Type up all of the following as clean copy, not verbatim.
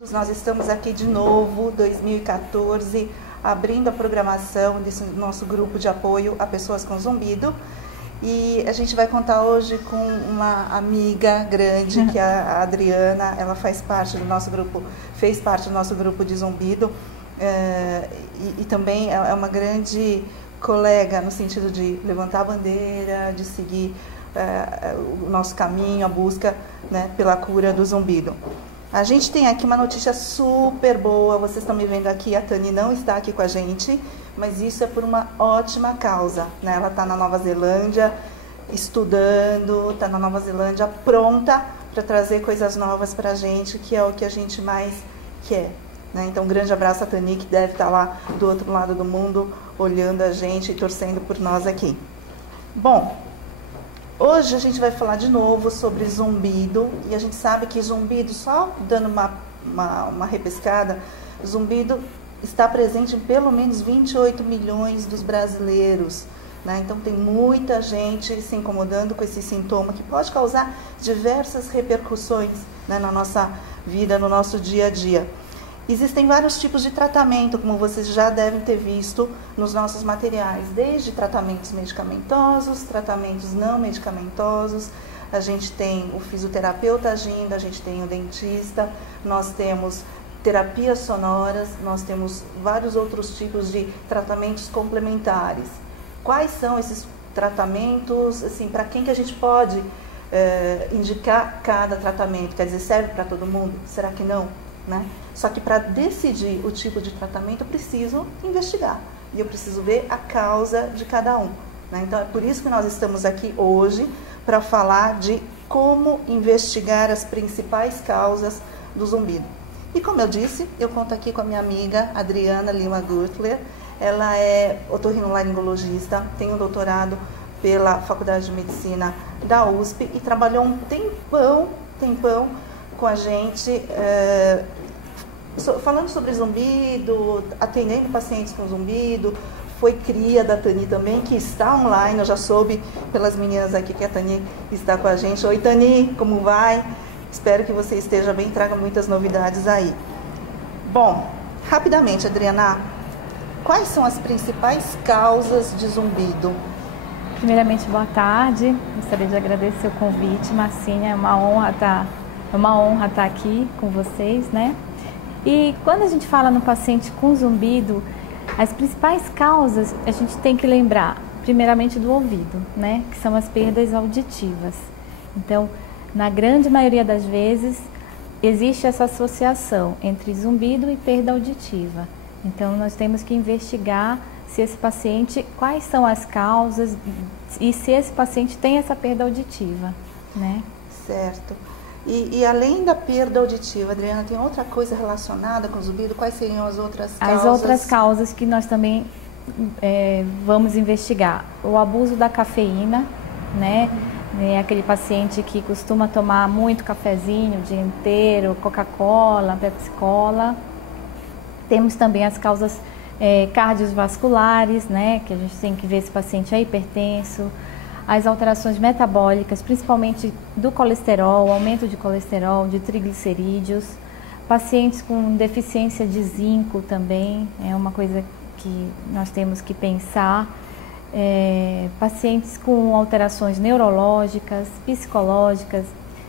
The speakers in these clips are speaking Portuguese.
Nós estamos aqui de novo, 2014, abrindo a programação desse nosso grupo de apoio a pessoas com zumbido. E a gente vai contar hoje com uma amiga grande, que é a Adriana. Ela faz parte do nosso grupo, fez parte do nosso grupo de zumbido, e também é uma grande colega no sentido de levantar a bandeira, de seguir o nosso caminho, a busca, né, pela cura do zumbido. A gente tem aqui uma notícia super boa. Vocês estão me vendo aqui, a Tani não está aqui com a gente, mas isso é por uma ótima causa, né? Ela está na Nova Zelândia estudando, está na Nova Zelândia pronta para trazer coisas novas para a gente, que é o que a gente mais quer, né? Então, um grande abraço a Tani, que deve estar lá do outro lado do mundo, olhando a gente e torcendo por nós aqui. Bom, hoje a gente vai falar de novo sobre zumbido, e a gente sabe que zumbido, só dando uma repescada, zumbido está presente em pelo menos 28 milhões dos brasileiros, né? Então tem muita gente se incomodando com esse sintoma que pode causar diversas repercussões, né, na nossa vida, no nosso dia a dia. Existem vários tipos de tratamento, como vocês já devem ter visto nos nossos materiais, desde tratamentos medicamentosos, tratamentos não medicamentosos. A gente tem o fisioterapeuta agindo, a gente tem o dentista, nós temos terapias sonoras, nós temos vários outros tipos de tratamentos complementares. Quais são esses tratamentos, assim, para quem que a gente pode indicar cada tratamento? Quer dizer, serve para todo mundo? Será que não? Né? Só que para decidir o tipo de tratamento eu preciso investigar e eu preciso ver a causa de cada um, né? Então é por isso que nós estamos aqui hoje, para falar de como investigar as principais causas do zumbido. E como eu disse, eu conto aqui com a minha amiga Adriana Lima Gürtler. Ela é otorrinolaringologista, tem um doutorado pela Faculdade de Medicina da USP e trabalhou um tempão com a gente, falando sobre zumbido, atendendo pacientes com zumbido. Foi cria da Tani também, que está online. Eu já soube pelas meninas aqui que a Tani está com a gente. Oi, Tani, como vai? Espero que você esteja bem, traga muitas novidades aí. Bom, rapidamente, Adriana, quais são as principais causas de zumbido? Primeiramente, boa tarde. Gostaria de agradecer o convite, Marcinha. É uma honra estar aqui com vocês, né? E quando a gente fala no paciente com zumbido, as principais causas a gente tem que lembrar, primeiramente, do ouvido, né? Que são as perdas auditivas. Então, na grande maioria das vezes, existe essa associação entre zumbido e perda auditiva. Então, nós temos que investigar se esse paciente, quais são as causas e se esse paciente tem essa perda auditiva, né? Certo. E além da perda auditiva, Adriana, tem outra coisa relacionada com o zumbido? Quais seriam as outras causas? As outras causas que nós também vamos investigar. O abuso da cafeína, né? É aquele paciente que costuma tomar muito cafezinho o dia inteiro, Coca-Cola, Pepsi-Cola. Temos também as causas cardiovasculares, né? Que a gente tem que ver se o paciente é hipertenso. As alterações metabólicas, principalmente do colesterol, aumento de colesterol, de triglicerídeos. Pacientes com deficiência de zinco também, é uma coisa que nós temos que pensar. Pacientes com alterações neurológicas, psicológicas,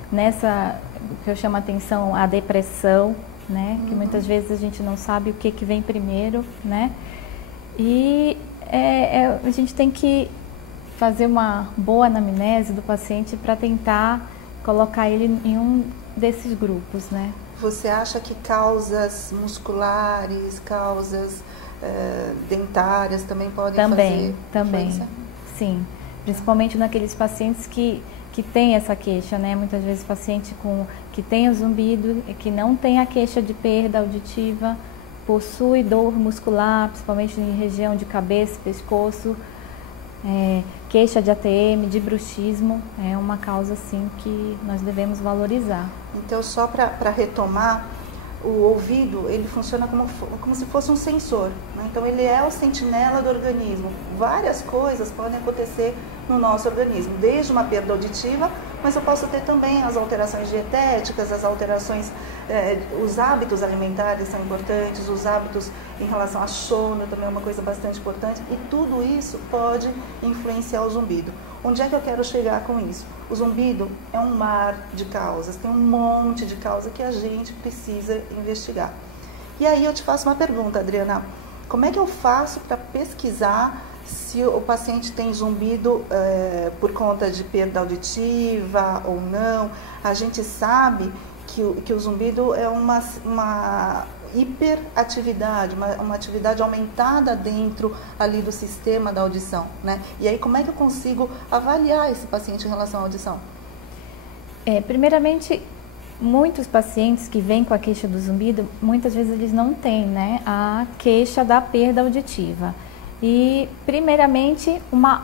nessa que eu chamo a atenção, a depressão, né? Que muitas vezes a gente não sabe o que vem primeiro, né? E a gente tem que fazer uma boa anamnese do paciente para tentar colocar ele em um desses grupos, né? Você acha que causas musculares, causas dentárias também podem fazer? Também, sim. Principalmente naqueles pacientes que têm essa queixa, né? Muitas vezes paciente que tem o zumbido e que não tem a queixa de perda auditiva, possui dor muscular, principalmente em região de cabeça, pescoço, queixa de ATM, de bruxismo, é uma causa sim que nós devemos valorizar. Então, só para retomar, o ouvido, ele funciona como se fosse um sensor, né? Então ele é o sentinela do organismo. Várias coisas podem acontecer no nosso organismo, desde uma perda auditiva, mas eu posso ter também as alterações dietéticas, as alterações, os hábitos alimentares são importantes, os hábitos em relação ao sono também é uma coisa bastante importante, e tudo isso pode influenciar o zumbido. Onde é que eu quero chegar com isso? O zumbido é um mar de causas, tem um monte de causas que a gente precisa investigar. E aí eu te faço uma pergunta, Adriana, como é que eu faço para pesquisar se o paciente tem zumbido por conta de perda auditiva ou não? A gente sabe que o zumbido é uma hiperatividade, uma atividade aumentada dentro ali do sistema da audição, né? E aí como é que eu consigo avaliar esse paciente em relação à audição? Primeiramente, muitos pacientes que vêm com a queixa do zumbido, muitas vezes eles não têm, né, a queixa da perda auditiva. E, primeiramente,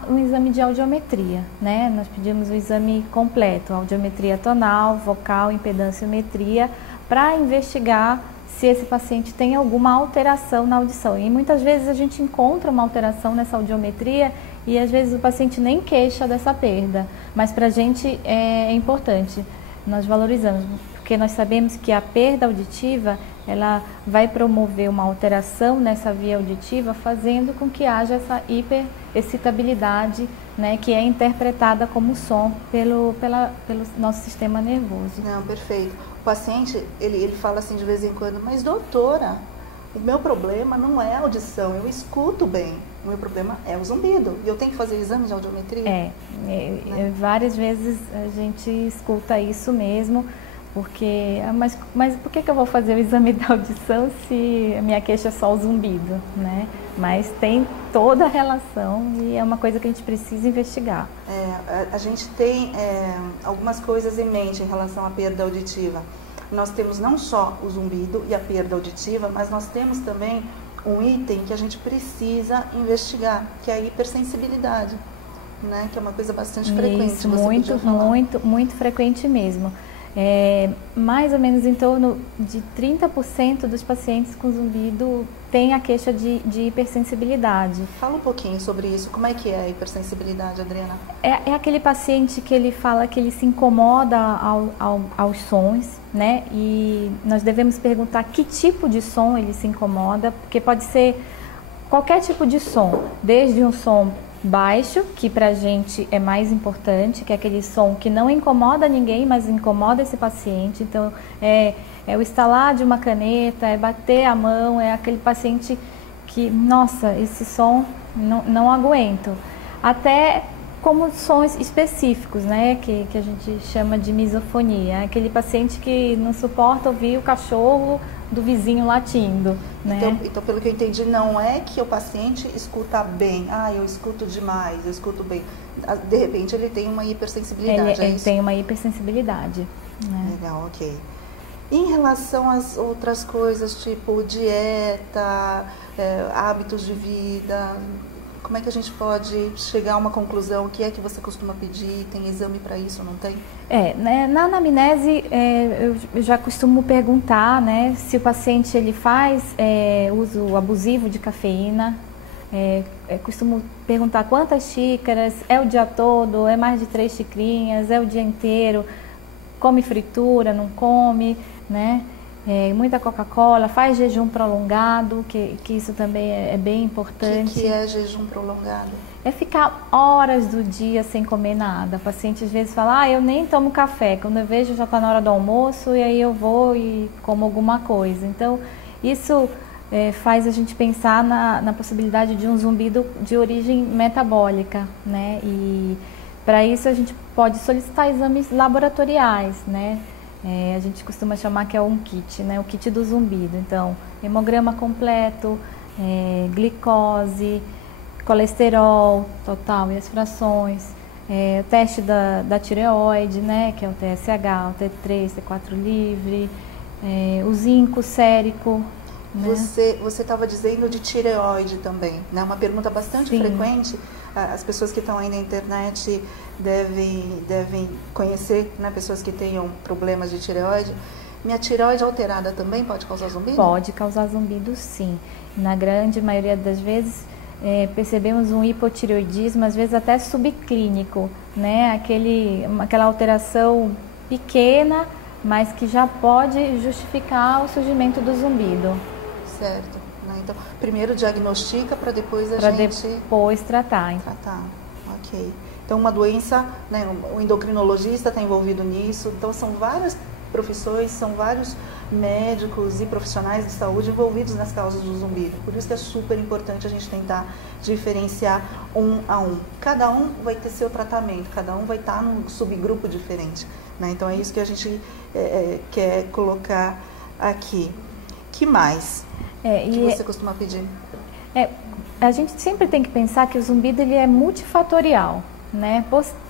um exame de audiometria, né? Nós pedimos o exame completo, audiometria tonal, vocal, impedânciometria, para investigar se esse paciente tem alguma alteração na audição. E muitas vezes a gente encontra uma alteração nessa audiometria e às vezes o paciente nem queixa dessa perda, mas para a gente é importante, nós valorizamos, porque nós sabemos que a perda auditiva ela vai promover uma alteração nessa via auditiva, fazendo com que haja essa hiperexcitabilidade, né, que é interpretada como som pelo nosso sistema nervoso. Não, perfeito. O paciente, ele fala assim de vez em quando, mas doutora, o meu problema não é a audição, eu escuto bem, o meu problema é o zumbido. E eu tenho que fazer exame de audiometria? Várias vezes a gente escuta isso mesmo. Porque, mas por que eu vou fazer o exame da audição se a minha queixa é só o zumbido, né? Mas tem toda a relação e é uma coisa que a gente precisa investigar. A gente tem algumas coisas em mente em relação à perda auditiva. Nós temos não só o zumbido e a perda auditiva, mas nós temos também um item que a gente precisa investigar, que é a hipersensibilidade, né? Que é uma coisa bastante frequente. Isso, muito frequente mesmo. Mais ou menos em torno de 30% dos pacientes com zumbido tem a queixa de hipersensibilidade. Fala um pouquinho sobre isso. Como é que é a hipersensibilidade, Adriana? É aquele paciente que ele fala que ele se incomoda aos sons, né? E nós devemos perguntar que tipo de som ele se incomoda, porque pode ser qualquer tipo de som, desde um som baixo, que pra gente é mais importante, que é aquele som que não incomoda ninguém, mas incomoda esse paciente. Então, é o estalar de uma caneta, é bater a mão, é aquele paciente que, nossa, esse som não aguento. Até como sons específicos, né, que a gente chama de misofonia, aquele paciente que não suporta ouvir o cachorro do vizinho latindo, né? Então, pelo que eu entendi, não é que o paciente escuta bem, eu escuto demais, eu escuto bem. De repente, ele tem uma hipersensibilidade, Ele tem uma hipersensibilidade. Né? Legal, ok. Em relação às outras coisas, tipo dieta, hábitos de vida, como é que a gente pode chegar a uma conclusão? O que é que você costuma pedir? Tem exame para isso, não tem? Né, na anamnese, eu já costumo perguntar, né, se o paciente ele faz uso abusivo de cafeína. Costumo perguntar quantas xícaras, é o dia todo, é mais de 3 xicrinhas, é o dia inteiro, come fritura, não come, né? Muita Coca-Cola, faz jejum prolongado, que isso também é bem importante. O que é jejum prolongado? É ficar horas do dia sem comer nada. O paciente às vezes fala, eu nem tomo café, quando eu vejo já está na hora do almoço e aí eu vou e como alguma coisa. Então, isso faz a gente pensar na possibilidade de um zumbido de origem metabólica, né? E para isso a gente pode solicitar exames laboratoriais, né? A gente costuma chamar que é um kit, né? O kit do zumbido. Então, hemograma completo, glicose, colesterol total e as frações, o teste da tireoide, né? Que é o TSH, o T3, T4 livre, o zinco sérico. Né? Você estava dizendo de tireoide também, né? Uma pergunta bastante frequente. As pessoas que estão aí na internet devem conhecer, né, pessoas que tenham problemas de tireoide. Minha tireoide alterada também pode causar zumbido? Pode causar zumbido, sim. Na grande maioria das vezes, percebemos um hipotireoidismo, às vezes até subclínico, né? Aquela alteração pequena, mas que já pode justificar o surgimento do zumbido. Certo. Então, primeiro diagnostica para depois depois tratar. Tratar, ok. Então, uma doença, né, o endocrinologista está envolvido nisso, então são várias profissões, são vários médicos e profissionais de saúde envolvidos nas causas do zumbido. Por isso que é super importante a gente tentar diferenciar um a um. Cada um vai ter seu tratamento, cada um vai estar num subgrupo diferente, né? Então é isso que a gente quer colocar aqui. Que mais que você costuma pedir? A gente sempre tem que pensar que o zumbido ele é multifatorial, né?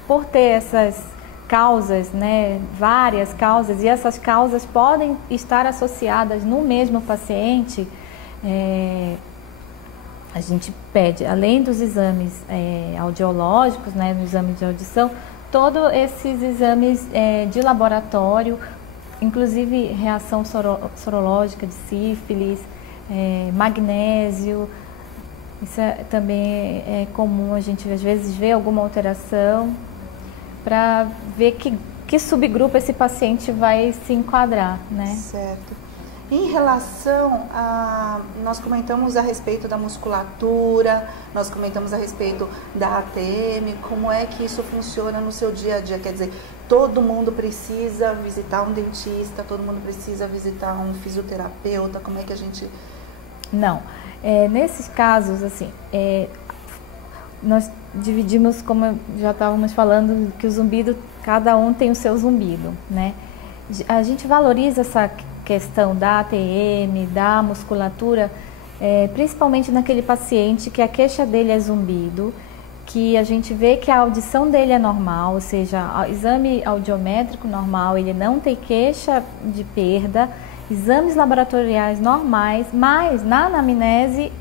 Por ter essas causas, né, várias causas, e essas causas podem estar associadas no mesmo paciente, a gente pede, além dos exames audiológicos, né, no exame de audição, todos esses exames de laboratório, inclusive reação sorológica de sífilis, magnésio. Isso também é comum, a gente às vezes vê alguma alteração para ver que subgrupo esse paciente vai se enquadrar, né? Certo. Em relação nós comentamos a respeito da musculatura, nós comentamos a respeito da ATM, como é que isso funciona no seu dia a dia? Quer dizer, todo mundo precisa visitar um dentista, todo mundo precisa visitar um fisioterapeuta, como é que a gente... Não, nesses casos, assim, nós dividimos, como já estávamos falando, que o zumbido, cada um tem o seu zumbido, né? A gente valoriza essa questão da ATM, da musculatura, principalmente naquele paciente que a queixa dele é zumbido, que a gente vê que a audição dele é normal, ou seja, o exame audiométrico normal, ele não tem queixa de perda, exames laboratoriais normais, mas na anamnese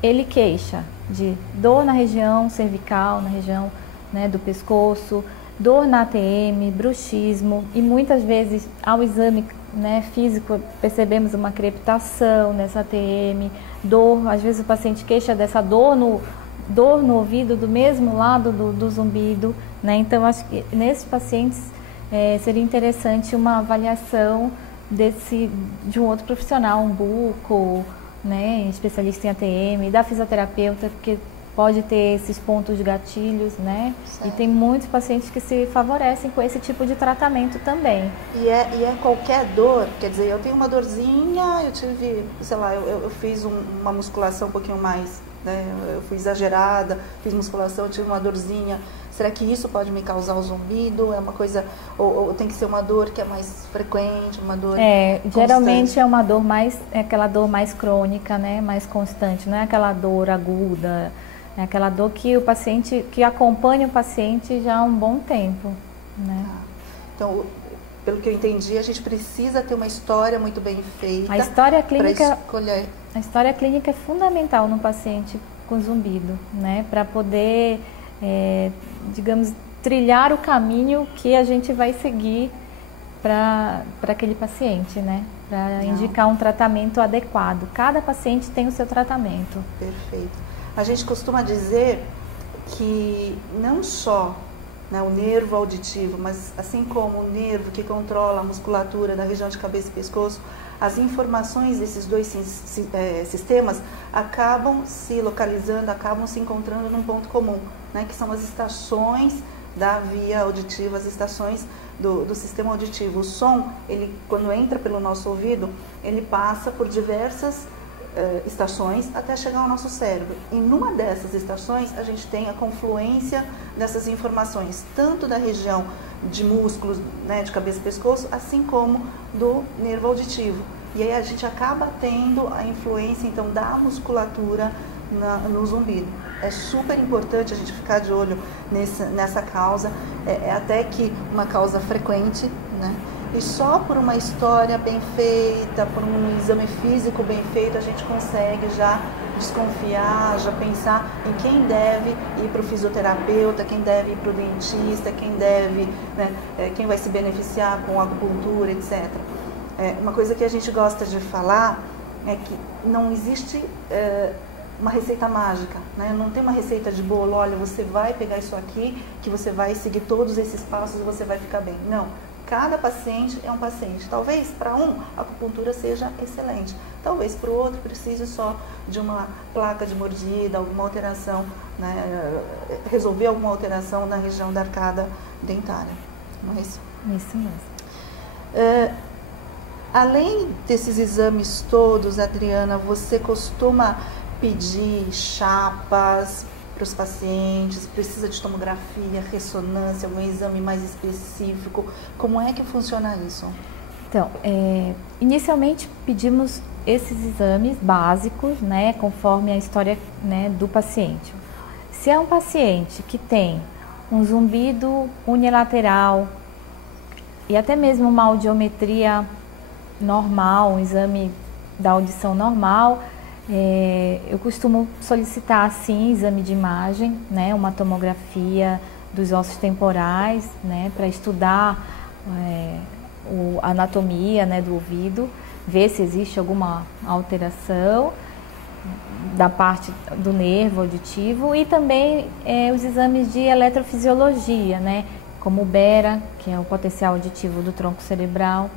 ele queixa de dor na região cervical, na região, né, do pescoço, dor na ATM, bruxismo, e muitas vezes ao exame, né, físico percebemos uma crepitação nessa ATM, dor, às vezes o paciente queixa dessa dor no ouvido do mesmo lado do zumbido, né? Então acho que nesses pacientes seria interessante uma avaliação de um outro profissional, um buco, né, especialista em ATM, da fisioterapeuta, porque pode ter esses pontos de gatilhos, né? Certo. E tem muitos pacientes que se favorecem com esse tipo de tratamento também. E é qualquer dor, quer dizer, eu tenho uma dorzinha, eu tive, sei lá, eu fiz uma musculação um pouquinho mais, né? Eu fui exagerada, fiz musculação, eu tive uma dorzinha. Será que isso pode me causar o zumbido? É uma coisa, ou tem que ser uma dor que é mais frequente, uma dor geralmente é uma dor aquela dor mais crônica, né? Mais constante, não é aquela dor aguda, é aquela dor que que acompanha o paciente já há um bom tempo, né? Então, pelo que eu entendi, a gente precisa ter uma história muito bem feita. A história clínica, escolher. A história clínica é fundamental no paciente com zumbido, né? Para poder digamos, trilhar o caminho que a gente vai seguir para aquele paciente, né? Para indicar um tratamento adequado. Cada paciente tem o seu tratamento. Perfeito. A gente costuma dizer que não só, né, o nervo auditivo, mas assim como o nervo que controla a musculatura da região de cabeça e pescoço, as informações desses dois sistemas acabam se localizando, acabam se encontrando num ponto comum, né, que são as estações da via auditiva, as estações do sistema auditivo. O som, ele, quando entra pelo nosso ouvido, ele passa por diversas estações até chegar ao nosso cérebro. E numa dessas estações a gente tem a confluência dessas informações, tanto da região de músculos, né, de cabeça e pescoço, assim como do nervo auditivo. E aí a gente acaba tendo a influência então da musculatura no zumbido. É super importante a gente ficar de olho nessa causa, até que uma causa frequente, né? E só por uma história bem feita, por um exame físico bem feito, a gente consegue já desconfiar, já pensar em quem deve ir para o fisioterapeuta, quem deve ir para o dentista, quem deve, né, quem vai se beneficiar com a acupuntura, etc. Uma coisa que a gente gosta de falar é que não existe uma receita mágica, né? Não tem uma receita de bolo, olha, você vai pegar isso aqui, que você vai seguir todos esses passos e você vai ficar bem. Não, cada paciente é um paciente. Talvez para um a acupuntura seja excelente, talvez para o outro precise só de uma placa de mordida, alguma alteração, né? Resolver alguma alteração na região da arcada dentária. Não é isso? Isso mesmo. Além desses exames todos, Adriana, você costuma pedir chapas para os pacientes? Precisa de tomografia, ressonância, algum exame mais específico? Como é que funciona isso? Então, inicialmente pedimos esses exames básicos, né, conforme a história, né, do paciente. Se é um paciente que tem um zumbido unilateral e até mesmo uma audiometria normal, um exame da audição normal, eu costumo solicitar sim exame de imagem, né, uma tomografia dos ossos temporais, né, para estudar a anatomia, né, do ouvido, ver se existe alguma alteração da parte do nervo auditivo, e também os exames de eletrofisiologia, né, como o BERA, que é o potencial auditivo do tronco cerebral,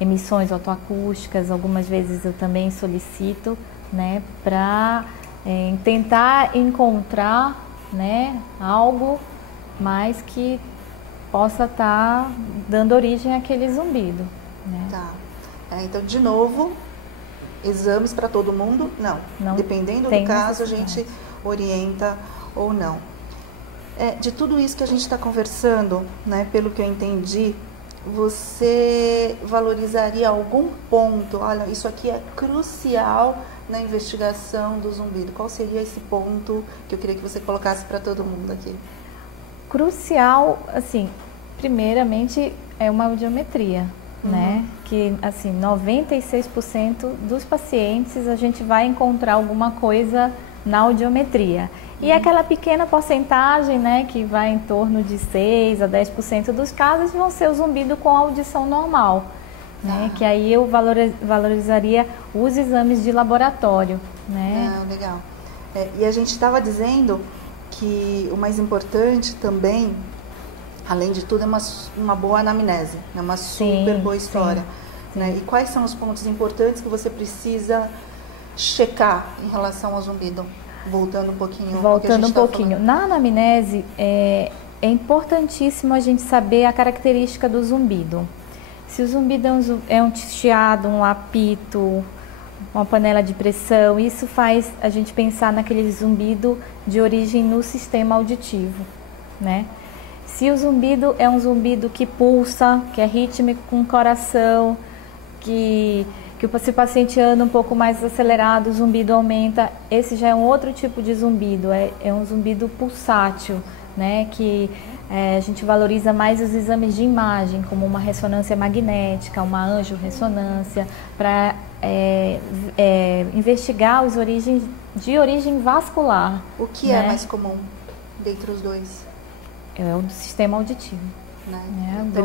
emissões otoacústicas. Algumas vezes eu também solicito, né, para tentar encontrar, né, algo mais que possa estar dando origem àquele zumbido, né? Tá. Então, de novo, exames para todo mundo? Não. Dependendo do caso, a gente orienta ou não. De tudo isso que a gente está conversando, né, pelo que eu entendi, você valorizaria algum ponto? Olha, isso aqui é crucial na investigação do zumbido. Qual seria esse ponto que eu queria que você colocasse para todo mundo aqui? Crucial, assim, primeiramente é uma audiometria, né? Que, assim, 96% dos pacientes a gente vai encontrar alguma coisa na audiometria. E aquela pequena porcentagem, né, que vai em torno de 6 a 10% dos casos vão ser o zumbido com audição normal, né? Que aí eu valorizaria os exames de laboratório, né? Legal. E a gente estava dizendo que o mais importante também, além de tudo, é uma boa anamnese, é uma super boa história. Sim. Né? E quais são os pontos importantes que você precisa checar em relação ao zumbido? Voltando um pouquinho. Na anamnese, é importantíssimo a gente saber a característica do zumbido. Se o zumbido é um chiado, um apito, uma panela de pressão, isso faz a gente pensar naquele zumbido de origem no sistema auditivo, né? Se o zumbido é um zumbido que pulsa, que é rítmico com o coração, se o paciente anda um pouco mais acelerado, o zumbido aumenta, esse já é um outro tipo de zumbido, é um zumbido pulsátil, né? Que a gente valoriza mais os exames de imagem, como uma ressonância magnética, uma angiorressonância, para investigar as origens de origem vascular. O que é mais comum dentre os dois? É o do sistema auditivo. Né? Então,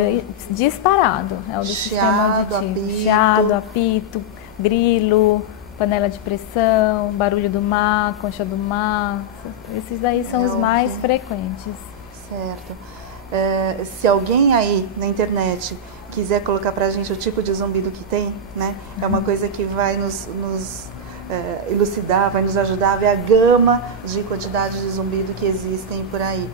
disparado, é o do sistema auditivo. Chiado, apito, grilo, panela de pressão, barulho do mar, concha do mar. Esses daí são os mais frequentes. Certo. Se alguém aí na internet quiser colocar pra gente o tipo de zumbido que tem, né? É uma coisa que vai nos elucidar, vai nos ajudar a ver a gama de quantidade de zumbido que existem por aí.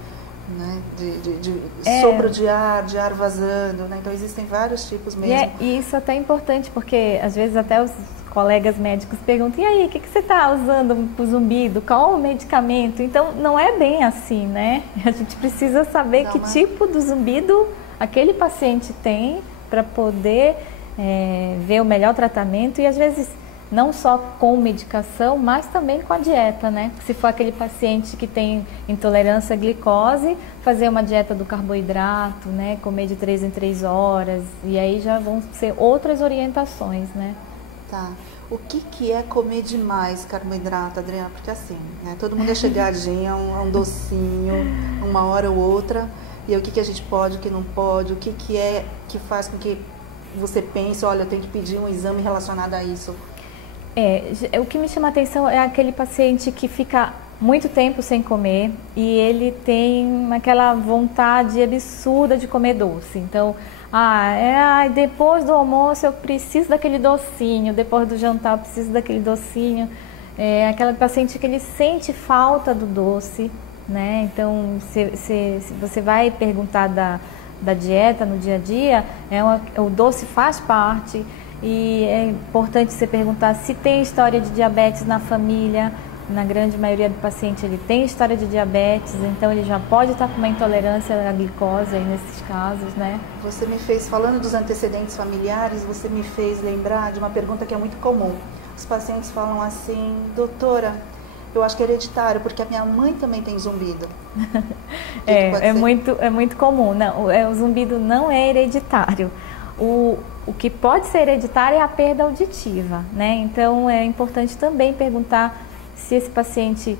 Né? De sopro de ar vazando, né? Então existem vários tipos mesmo. E isso até é importante, porque às vezes até os colegas médicos perguntam: e aí, o que você está usando para o zumbido? Qual o medicamento? Então não é bem assim, né? A gente precisa saber que tipo de zumbido aquele paciente tem para poder ver o melhor tratamento, e às vezes não só com medicação, mas também com a dieta, né? Se for aquele paciente que tem intolerância à glicose, fazer uma dieta do carboidrato, né? Comer de 3 em 3 horas, e aí já vão ser outras orientações, né? Tá. O que é comer demais carboidrato, Adriana? Porque assim, né? Todo mundo é chegadinho a um docinho, uma hora ou outra, e aí o que a gente pode, o que não pode, o que é que faz com que você pense, olha, eu tenho que pedir um exame relacionado a isso? O que me chama a atenção é aquele paciente que fica muito tempo sem comer e ele tem aquela vontade absurda de comer doce. Então, depois do almoço eu preciso daquele docinho, depois do jantar eu preciso daquele docinho. É aquela paciente que ele sente falta do doce, né? Então, se você vai perguntar da dieta no dia a dia, o doce faz parte. E é importante você perguntar se tem história de diabetes na família. Na grande maioria do paciente ele tem história de diabetes, então ele já pode estar com uma intolerância à glicose aí nesses casos, né? Você me fez, falando dos antecedentes familiares, você me fez lembrar de uma pergunta que é muito comum. Os pacientes falam assim: doutora, eu acho que é hereditário, porque a minha mãe também tem zumbido. É muito comum. Não, o zumbido não é hereditário. O que pode ser hereditário é a perda auditiva, né? Então é importante também perguntar se esse paciente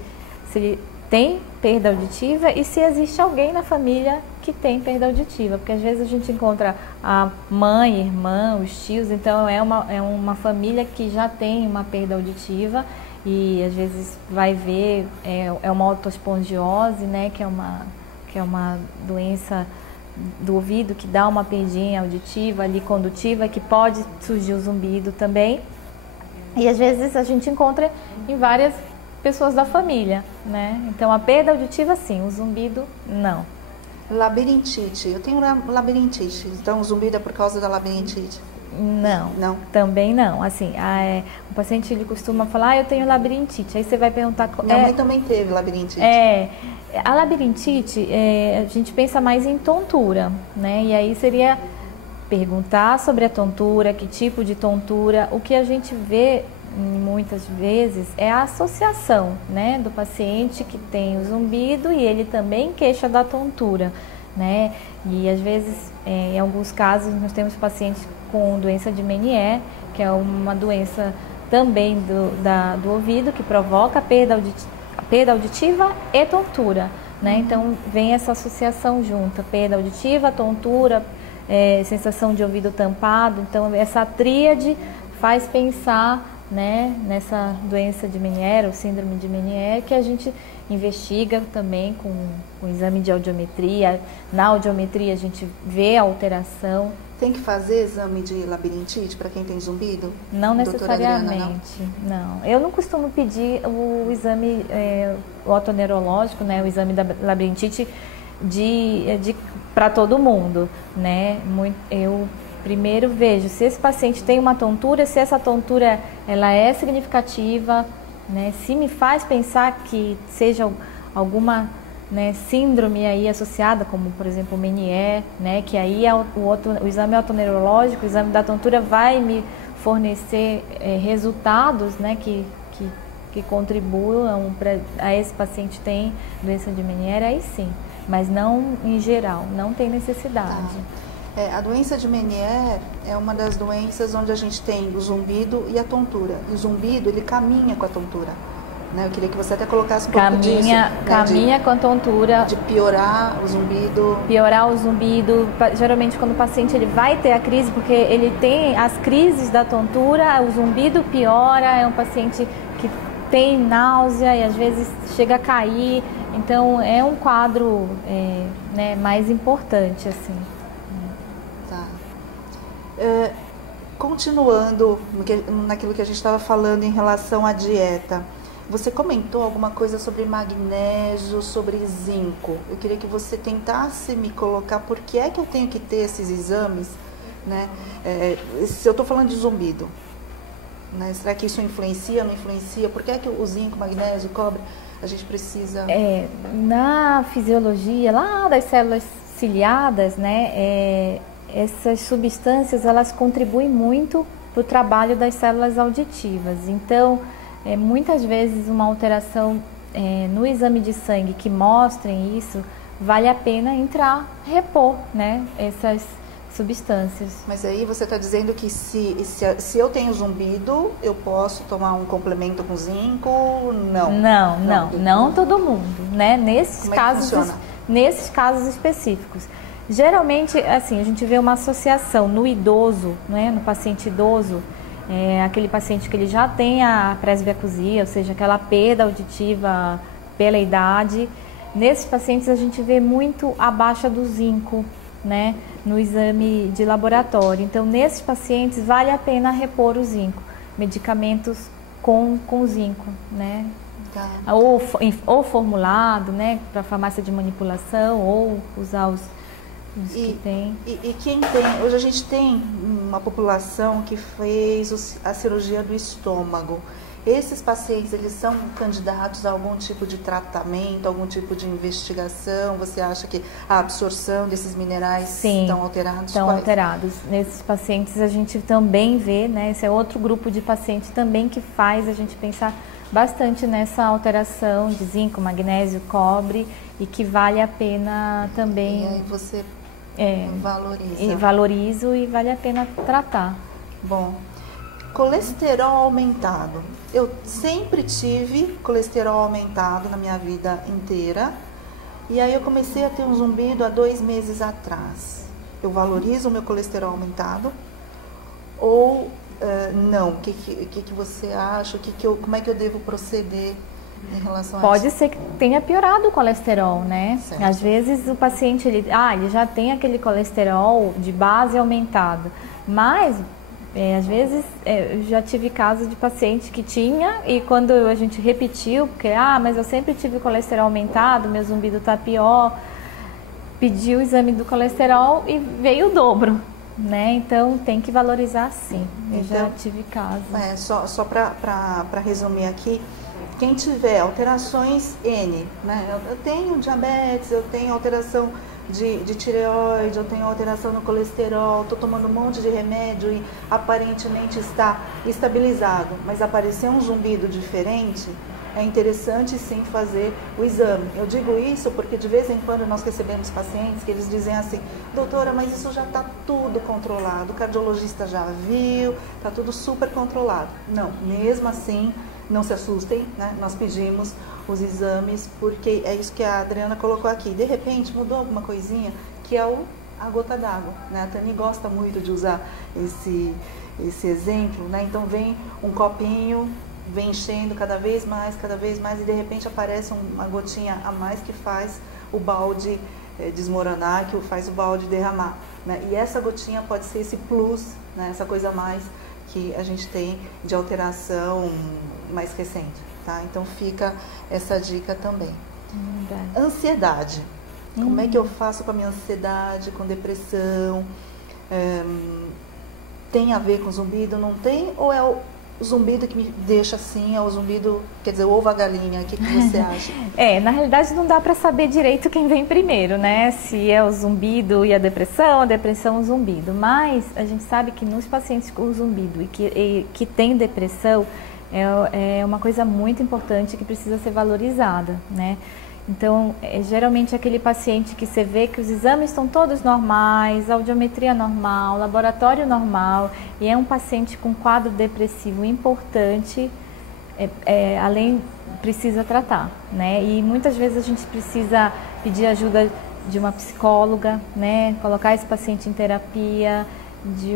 se ele tem perda auditiva e se existe alguém na família que tem perda auditiva, porque às vezes a gente encontra a mãe, irmã, os tios, então é uma família que já tem uma perda auditiva e às vezes vai ver, é uma otospongiose, né, que é uma doença do ouvido que dá uma perdinha auditiva ali condutiva, que pode surgir o zumbido também. E às vezes a gente encontra em várias pessoas da família, né? Então a perda auditiva sim, o zumbido não. Labirintite, eu tenho labirintite, então o zumbido é por causa da labirintite? Não, também não. Assim, o paciente ele costuma falar, eu tenho labirintite, aí você vai perguntar... Minha mãe também teve labirintite. A labirintite, a gente pensa mais em tontura, né? E aí seria perguntar sobre a tontura, que tipo de tontura. O que a gente vê muitas vezes é a associação, né, do paciente que tem o zumbido e ele também queixa da tontura, né? E às vezes, em alguns casos, nós temos pacientes com doença de Meniere, que é uma doença também do ouvido, que provoca perda auditiva e tontura, né? Então vem essa associação junta, perda auditiva, tontura, sensação de ouvido tampado. Então essa tríade faz pensar, né, nessa doença de Meniere, ou síndrome de Meniere, que a gente investiga também com o exame de audiometria. Na audiometria a gente vê a alteração. Tem que fazer exame de labirintite para quem tem zumbido? Não necessariamente, Adriana, não. Eu não costumo pedir o exame o otoneurológico, né, o exame da labirintite para todo mundo, né? Eu primeiro vejo se esse paciente tem uma tontura, se essa tontura ela é significativa, né? Se me faz pensar que seja alguma, né, síndrome aí associada, como por exemplo o Meniere, né? Que aí o exame otoneurológico, o exame da tontura vai me fornecer resultados, né? Que contribuam a esse paciente tem doença de Meniere, aí sim, mas não em geral, não tem necessidade. A doença de Meniere é uma das doenças onde a gente tem o zumbido e a tontura. E o zumbido, ele caminha com a tontura, né? Eu queria que você até colocasse um pouco disso. Caminha com a tontura. De piorar o zumbido. Piorar o zumbido. Geralmente quando o paciente ele vai ter a crise, porque ele tem as crises da tontura, o zumbido piora, é um paciente que tem náusea e às vezes chega a cair. Então é um quadro né, mais importante, assim. Continuando naquilo que a gente estava falando em relação à dieta, você comentou alguma coisa sobre magnésio, sobre zinco. Eu queria que você tentasse me colocar por que é que eu tenho que ter esses exames, né? Se eu estou falando de zumbido, né? Será que isso influencia, não influencia? Por que é que o zinco, magnésio, cobre, a gente precisa... Na fisiologia, lá das células ciliadas, né, essas substâncias elas contribuem muito para o trabalho das células auditivas. Então, muitas vezes uma alteração no exame de sangue que mostrem isso, vale a pena repor, né, essas substâncias. Mas aí você está dizendo que se eu tenho zumbido, eu posso tomar um complemento com zinco? Não todo mundo, né? Nesses casos específicos. Geralmente, assim, a gente vê uma associação no idoso, né, no paciente idoso, aquele paciente que ele já tem a presbiacusia, ou seja, aquela perda auditiva pela idade. Nesses pacientes a gente vê muito a baixa do zinco, né, no exame de laboratório. Então, nesses pacientes vale a pena repor o zinco, medicamentos com zinco, né? Tá. Ou formulado, né, para farmácia de manipulação, ou usar os que tem. E quem tem, hoje a gente tem uma população que fez a cirurgia do estômago. Esses pacientes, eles são candidatos a algum tipo de tratamento, algum tipo de investigação? Você acha que a absorção desses minerais estão alterados? Estão alterados. Nesses pacientes a gente também vê, né? Esse é outro grupo de pacientes também que faz a gente pensar bastante nessa alteração de zinco, magnésio, cobre, e que vale a pena também. E aí você valoriza. E valorizo e vale a pena tratar. Bom, colesterol aumentado. Eu sempre tive colesterol aumentado na minha vida inteira. E aí eu comecei a ter um zumbido há 2 meses atrás. Eu valorizo o meu colesterol aumentado? Ou não? O que você acha? Como é que eu devo proceder em relação a isso? Pode ser que tenha piorado o colesterol, né? Certo. Às vezes o paciente, ele já tem aquele colesterol de base aumentado. Mas às vezes eu já tive casos de paciente que tinha, e quando a gente repetiu, porque mas eu sempre tive colesterol aumentado, meu zumbido está pior, pediu o exame do colesterol e veio o dobro, né? Então tem que valorizar sim. Eu já tive casos. Só para resumir aqui, quem tiver alterações N, né? Eu tenho diabetes, eu tenho alteração de tireoide, eu tenho alteração no colesterol, estou tomando um monte de remédio e aparentemente está estabilizado, mas apareceu um zumbido diferente, é interessante sim fazer o exame. Eu digo isso porque de vez em quando nós recebemos pacientes que eles dizem assim: doutora, mas isso já está tudo controlado, o cardiologista já viu, está tudo super controlado. Não, mesmo assim, não se assustem, né? Nós pedimos os exames, porque é isso que a Adriana colocou aqui. De repente mudou alguma coisinha, que é a gota d'água, né? A Tani gosta muito de usar esse exemplo, né? Então vem um copinho, vem enchendo cada vez mais, e de repente aparece uma gotinha a mais que faz o balde desmoronar, que faz o balde derramar, né? E essa gotinha pode ser esse plus, né? Essa coisa a mais que a gente tem de alteração mais recente, tá? Então fica essa dica também. Ansiedade. Como é que eu faço com a minha ansiedade, com depressão? Tem a ver com zumbido? Não tem? Ou é o zumbido que me deixa assim? É o zumbido, quer dizer, o ovo a galinha? O que você acha? Na realidade não dá para saber direito quem vem primeiro, né? Se é o zumbido e a depressão o zumbido. Mas a gente sabe que nos pacientes com zumbido e que tem depressão, é uma coisa muito importante que precisa ser valorizada, né? Então, geralmente aquele paciente que você vê que os exames estão todos normais, a audiometria normal, laboratório normal, e é um paciente com quadro depressivo importante, além precisa tratar, né? E muitas vezes a gente precisa pedir ajuda de uma psicóloga, né? Colocar esse paciente em terapia, de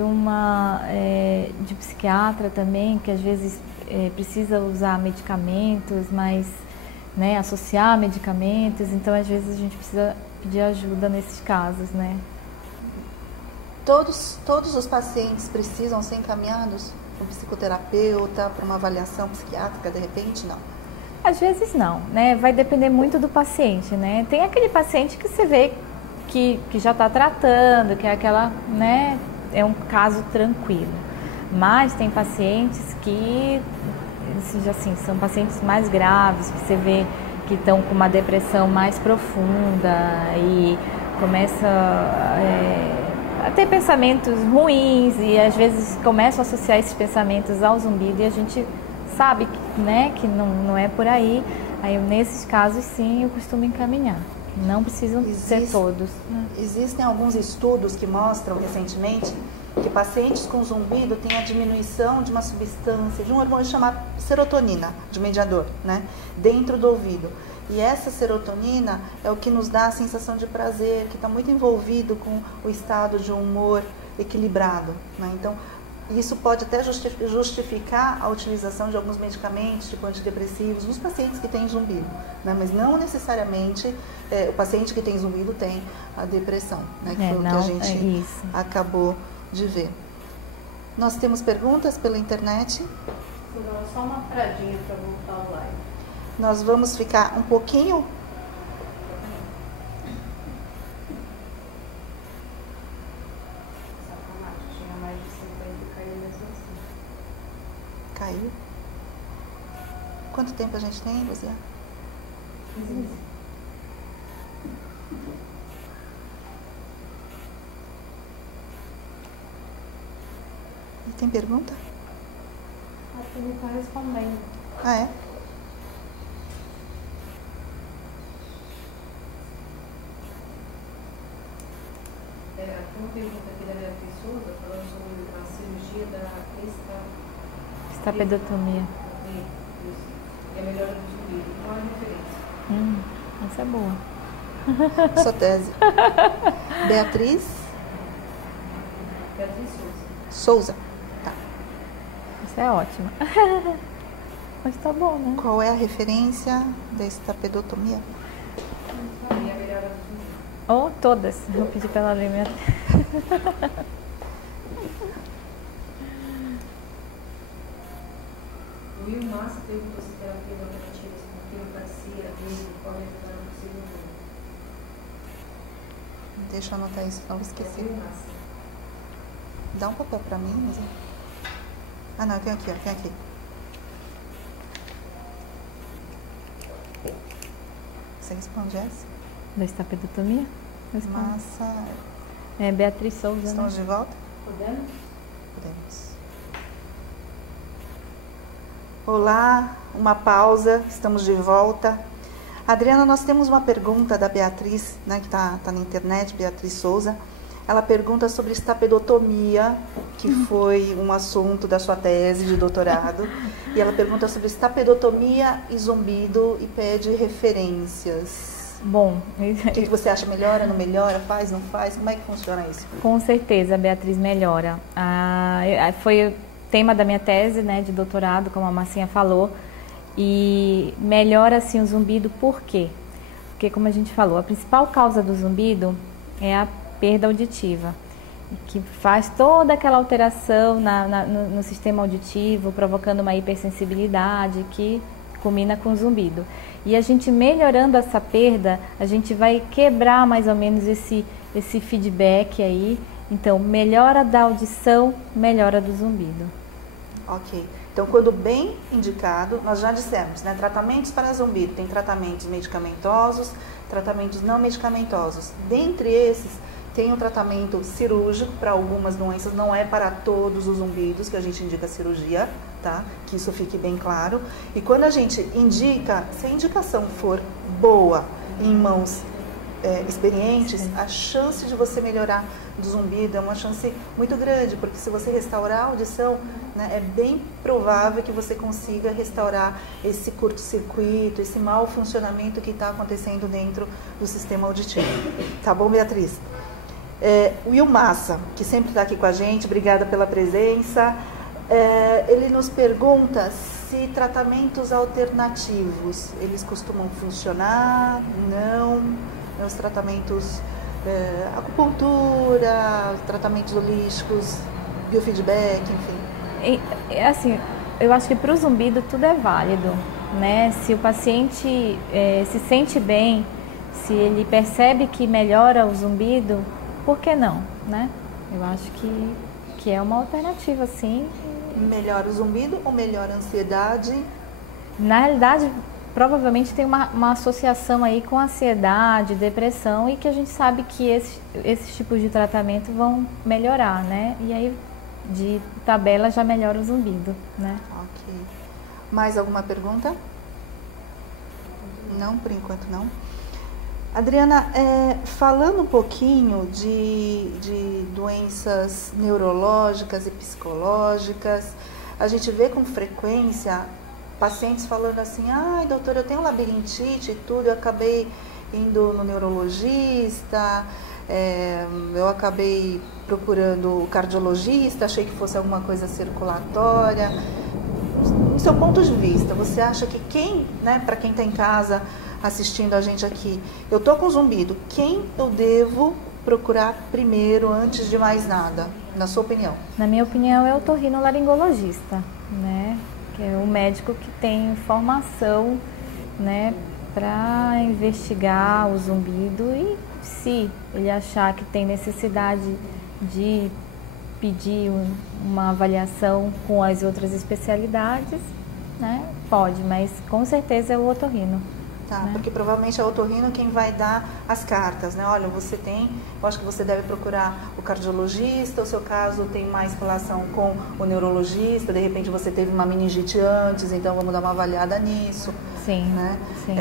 psiquiatra também, que às vezes precisa usar medicamentos, mas associar medicamentos, então às vezes a gente precisa pedir ajuda nesses casos, né? Todos os pacientes precisam ser encaminhados para um psicoterapeuta, para uma avaliação psiquiátrica, de repente, não? Às vezes não, né? Vai depender muito do paciente, né? Tem aquele paciente que você vê que já está tratando, que é aquela, né? É um caso tranquilo. Mas tem pacientes que, assim, são pacientes mais graves, que você vê que estão com uma depressão mais profunda e começa a ter pensamentos ruins e às vezes começam a associar esses pensamentos ao zumbido e a gente sabe, né, que não é por aí. Aí nesses casos sim eu costumo encaminhar. Não precisam ser todos. Existem alguns estudos que mostram recentemente que pacientes com zumbido têm a diminuição de uma substância, de um hormônio chamado serotonina, de mediador, né, dentro do ouvido. E essa serotonina é o que nos dá a sensação de prazer, que está muito envolvido com o estado de humor equilibrado, né? Então, isso pode até justificar a utilização de alguns medicamentos, tipo antidepressivos, nos pacientes que têm zumbido, né? Mas não necessariamente o paciente que tem zumbido tem a depressão, né? Que foi o que a gente acabou de ver. Nós temos perguntas pela internet? Só uma paradinha para voltar ao live. Nós vamos ficar um pouquinho... Tinha mais de 50 e caiu mesmo assim. Caiu? Quanto tempo a gente tem, Luzia? 15 minutos. E tem pergunta? Acho que ele está respondendo. Ah, é? Aqui uma pergunta aqui da Beatriz Souza, falando sobre a cirurgia da estapedotomia. E a melhora do zumbido. Qual é a referência? Essa é boa. Sua tese. Beatriz? Beatriz Souza. Souza. Tá. Isso é ótimo. Mas tá bom, né? Qual é a referência da estapedotomia? E a melhora do zumbido. Ou todas. Vou pedir para ela ler minha... O Will Massa perguntou se terapias alternativas com quiropraxia, mesmo, podem ajudar no possível. Deixa eu anotar isso, não vou esquecer. Will Massa. Dá um papel pra mim, mas... Ah, não, tem aqui, ó, tem aqui. Você responde essa? Da estapedotomia? Massa... É Beatriz Souza, Estamos né? de volta? Podemos? Podemos. Olá, uma pausa, estamos de volta. Adriana, nós temos uma pergunta da Beatriz, né, que tá na internet, Beatriz Souza. Ela pergunta sobre estapedotomia, que foi um assunto da sua tese de doutorado. E ela pergunta sobre estapedotomia e zumbido e pede referências. Bom, O que você acha? Melhora, não melhora? Faz, não faz? Como é que funciona isso? com certeza a Beatriz melhora. Foi o tema da minha tese, né, de doutorado, como a Marcinha falou. E melhora, assim, o zumbido, por quê? Porque, como a gente falou, a principal causa do zumbido é a perda auditiva, que faz toda aquela alteração no sistema auditivo, provocando uma hipersensibilidade que culmina com o zumbido. E a gente melhorando essa perda, a gente vai quebrar mais ou menos esse feedback aí. Então, melhora da audição, melhora do zumbido. Ok. Então, quando bem indicado, nós já dissemos, né? Tratamentos para zumbido. Tem tratamentos medicamentosos, tratamentos não medicamentosos. Dentre esses, tem o tratamento cirúrgico para algumas doenças, não é para todos os zumbidos que a gente indica cirurgia, tá? Que isso fique bem claro. E quando a gente indica, se a indicação for boa em mãos experientes, a chance de você melhorar do zumbido é uma chance muito grande, porque se você restaurar a audição, né, é bem provável que você consiga restaurar esse curto-circuito, esse mau funcionamento que está acontecendo dentro do sistema auditivo. Tá bom, Beatriz? O Will Massa, que sempre está aqui com a gente, obrigada pela presença. Ele nos pergunta se tratamentos alternativos, eles costumam funcionar, não? Os tratamentos, acupuntura, tratamentos holísticos, biofeedback, enfim. Assim, eu acho que para o zumbido tudo é válido, né? Se o paciente se sente bem, se ele percebe que melhora o zumbido, por que não, né? Eu acho que é uma alternativa, sim. Melhora o zumbido ou melhora a ansiedade? Na realidade, provavelmente tem uma associação aí com ansiedade, depressão, e que a gente sabe que esses tipos de tratamento vão melhorar, né? E aí, de tabela, já melhora o zumbido, né? Ok. Mais alguma pergunta? Não, por enquanto não. Adriana, falando um pouquinho de doenças neurológicas e psicológicas, a gente vê com frequência pacientes falando assim: ai, doutor, eu tenho labirintite e tudo, eu acabei indo no neurologista, Eu acabei procurando o cardiologista, achei que fosse alguma coisa circulatória. Do seu ponto de vista, você acha que para quem está em casa assistindo a gente aqui, eu estou com zumbido, quem eu devo procurar primeiro, antes de mais nada, na sua opinião? Na minha opinião, é o otorrinolaringologista, né? Que é o médico que tem formação, né, para investigar o zumbido, e se ele achar que tem necessidade de pedir uma avaliação com as outras especialidades, né, pode, mas com certeza é o otorrino. Tá, né? Porque provavelmente é o otorrino quem vai dar as cartas, né? Olha, eu acho que você deve procurar o cardiologista, o seu caso tem mais relação com o neurologista, de repente você teve uma meningite antes, então vamos dar uma avaliada nisso. Sim, né? sim.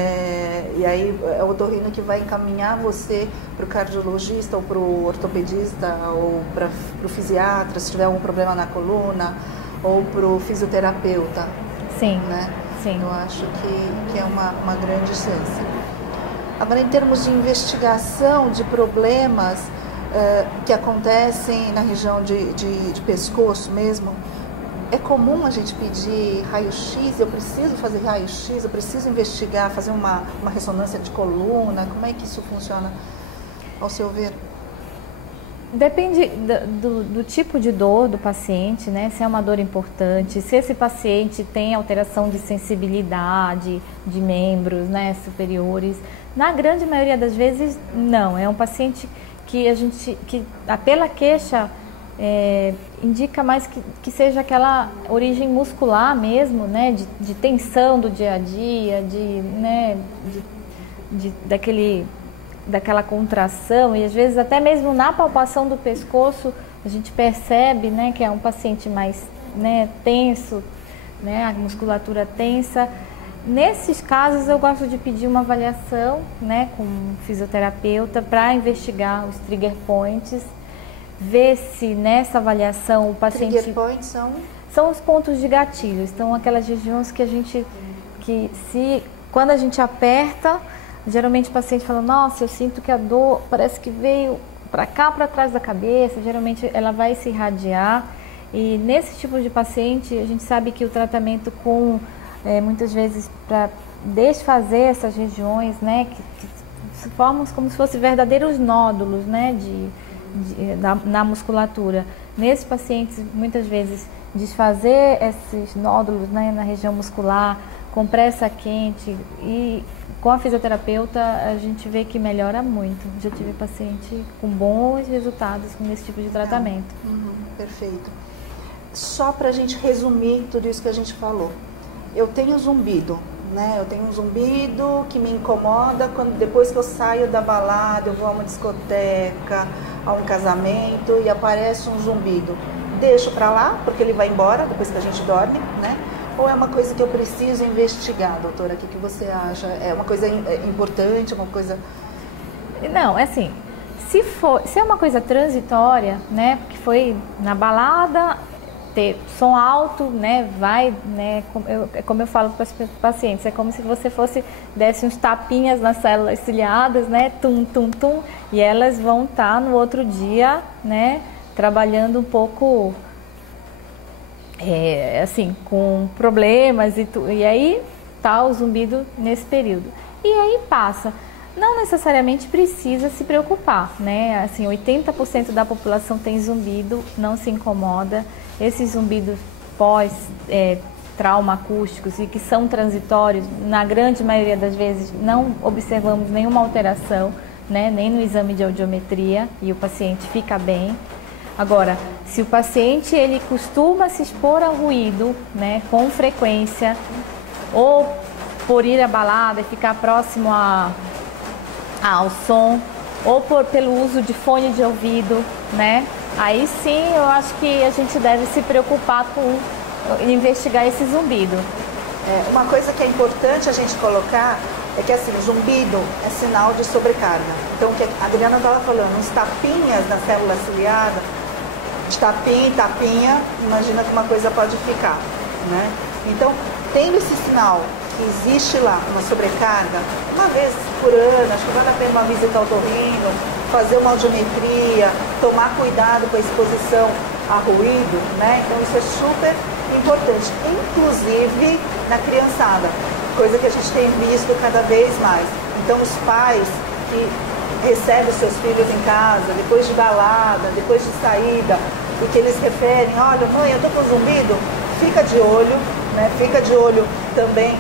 E aí é o otorrino que vai encaminhar você para o cardiologista ou para o ortopedista ou para o fisiatra, se tiver algum problema na coluna, ou para o fisioterapeuta. Sim, né? sim. Eu acho que é uma grande chance. Agora, em termos de investigação de problemas que acontecem na região de pescoço mesmo, é comum a gente pedir raio-x, eu preciso fazer raio-x, eu preciso investigar, fazer uma ressonância de coluna, como é que isso funciona, ao seu ver? Depende do tipo de dor do paciente, né? Se é uma dor importante, se esse paciente tem alteração de sensibilidade de membros, né, superiores. Na grande maioria das vezes, não. É um paciente que pela queixa indica mais que seja aquela origem muscular mesmo, né? De tensão do dia a dia, daquela contração, e às vezes até mesmo na palpação do pescoço a gente percebe, né, que é um paciente mais, né, tenso, né, a musculatura tensa. Nesses casos eu gosto de pedir uma avaliação, né, com um fisioterapeuta para investigar os trigger points, ver se nessa avaliação o paciente... Trigger points são os pontos de gatilho, estão aquelas regiões quando a gente aperta, geralmente o paciente fala, nossa, eu sinto que a dor parece que veio para cá, para trás da cabeça, geralmente ela vai se irradiar. E nesse tipo de paciente, a gente sabe que o tratamento muitas vezes para desfazer essas regiões, né, que se formam como se fossem verdadeiros nódulos, né, na musculatura. Nesses pacientes, muitas vezes, desfazer esses nódulos, né, na região muscular, compressa quente, e com a fisioterapeuta a gente vê que melhora muito. Já tive paciente com bons resultados com esse tipo de tratamento. Perfeito. Só para a gente resumir tudo isso que a gente falou. Eu tenho zumbido, né? Eu tenho um zumbido que me incomoda depois que eu saio da balada, eu vou a uma discoteca, a um casamento e aparece um zumbido. Deixo para lá, porque ele vai embora depois que a gente dorme, né? Ou é uma coisa que eu preciso investigar, doutora? O que você acha? É uma coisa importante, uma coisa... Não, é assim, se é uma coisa transitória, né, porque foi na balada, ter som alto, né, como eu falo para os pacientes, é como se você desse uns tapinhas nas células ciliadas, né, tum, tum, tum, e elas vão estar no outro dia, né, trabalhando um pouco... assim, com problemas e aí tá o zumbido nesse período. E aí passa. Não necessariamente precisa se preocupar, né? Assim, 80% da população tem zumbido, não se incomoda. Esses zumbidos trauma acústicos e que são transitórios, na grande maioria das vezes não observamos nenhuma alteração, né? Nem no exame de audiometria, e o paciente fica bem. Agora, se o paciente ele costuma se expor ao ruído, né, com frequência, ou por ir à balada e ficar próximo ao som, ou pelo uso de fone de ouvido, né, aí sim eu acho que a gente deve se preocupar com investigar esse zumbido. Uma coisa que é importante a gente colocar é que assim, zumbido é sinal de sobrecarga. Então, o que a Adriana estava falando, uns tapinhas na célula ciliada, de tapinha em tapinha, imagina que uma coisa pode ficar, né? Então, tendo esse sinal que existe lá uma sobrecarga, uma vez por ano, acho que vale a pena uma visita ao otorrino, fazer uma audiometria, tomar cuidado com a exposição a ruído, né? Então isso é super importante, inclusive na criançada, coisa que a gente tem visto cada vez mais. Então os pais que recebem os seus filhos em casa, depois de balada, depois de saída, e que eles referem, olha mãe, eu tô com zumbido, fica de olho, né? Fica de olho também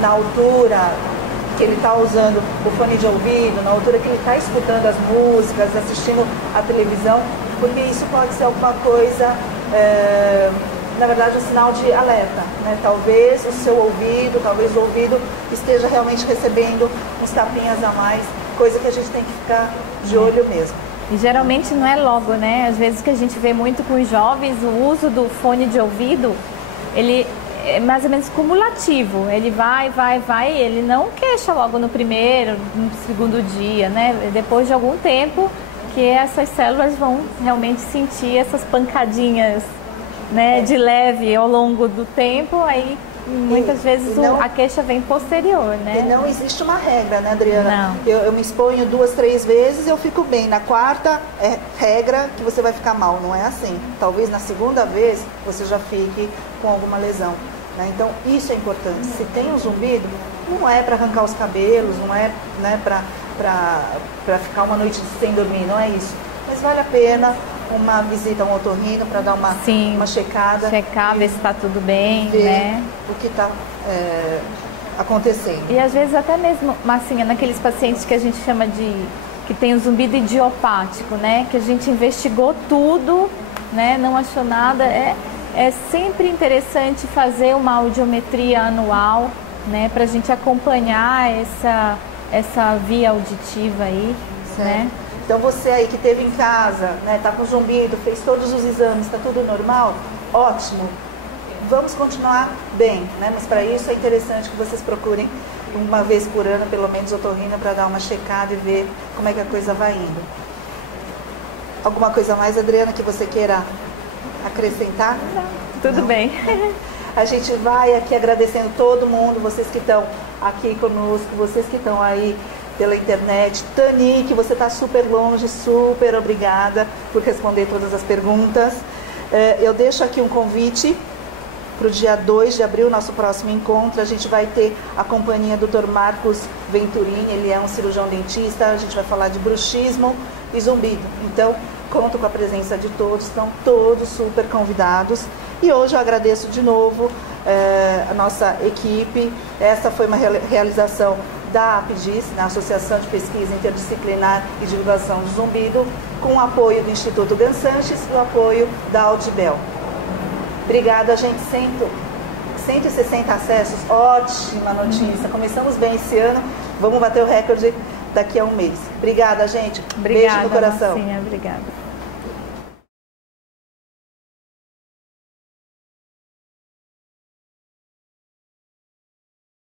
na altura que ele está usando o fone de ouvido, na altura que ele está escutando as músicas, assistindo a televisão, porque isso pode ser alguma coisa, na verdade, um sinal de alerta, né? Talvez o seu ouvido, talvez o ouvido esteja realmente recebendo uns tapinhas a mais, coisa que a gente tem que ficar de olho mesmo. E geralmente não é logo, né? Às vezes que a gente vê muito com os jovens, o uso do fone de ouvido, ele é mais ou menos cumulativo. Ele vai, ele não queixa logo no primeiro, no segundo dia, né? Depois de algum tempo que essas células vão realmente sentir essas pancadinhas, né, de leve ao longo do tempo, aí muitas vezes a queixa vem posterior, né? E não existe uma regra, né, Adriana? Não. Eu me exponho 2, 3 vezes e eu fico bem. Na quarta é regra que você vai ficar mal, não é assim. Talvez na segunda vez você já fique com alguma lesão, né? Então isso é importante. Se tem um zumbido, não é para arrancar os cabelos, não é, né, para ficar uma noite sem dormir, não é isso. Mas vale a pena uma visita a um otorrino para dar uma checada. Checar, ver se está tudo bem, ver, né? O que está acontecendo. E às vezes até mesmo, Marcinha, naqueles pacientes que a gente chama que tem o zumbido idiopático, né? Que a gente investigou tudo, né? Não achou nada. É sempre interessante fazer uma audiometria anual, né? Para a gente acompanhar essa via auditiva aí, certo, né? Então você aí que esteve em casa, né, tá com zumbido, fez todos os exames, está tudo normal, ótimo. Vamos continuar bem, né? Mas para isso é interessante que vocês procurem uma vez por ano, pelo menos, otorrino para dar uma checada e ver como é que a coisa vai indo. Alguma coisa mais, Adriana, que você queira acrescentar? Não, tudo Não? bem. A gente vai aqui agradecendo todo mundo, vocês que estão aqui conosco, vocês que estão aí pela internet. Tani, que você está super longe, super obrigada por responder todas as perguntas. Eu deixo aqui um convite para o dia 2 de abril, nosso próximo encontro. A gente vai ter a companhia do Dr. Marcos Venturini, ele é um cirurgião dentista. A gente vai falar de bruxismo e zumbido. Então, conto com a presença de todos, estão todos super convidados. E hoje eu agradeço de novo a nossa equipe. Essa foi uma realização da APDIS, na Associação de Pesquisa Interdisciplinar e Divulgação do Zumbido, com o apoio do Instituto Gansanches e o apoio da Audibel. Obrigada, gente. 160 acessos, ótima notícia. Começamos bem esse ano, vamos bater o recorde daqui a um mês. Obrigada, gente. Obrigada, beijo no coração. Marcinha, obrigada.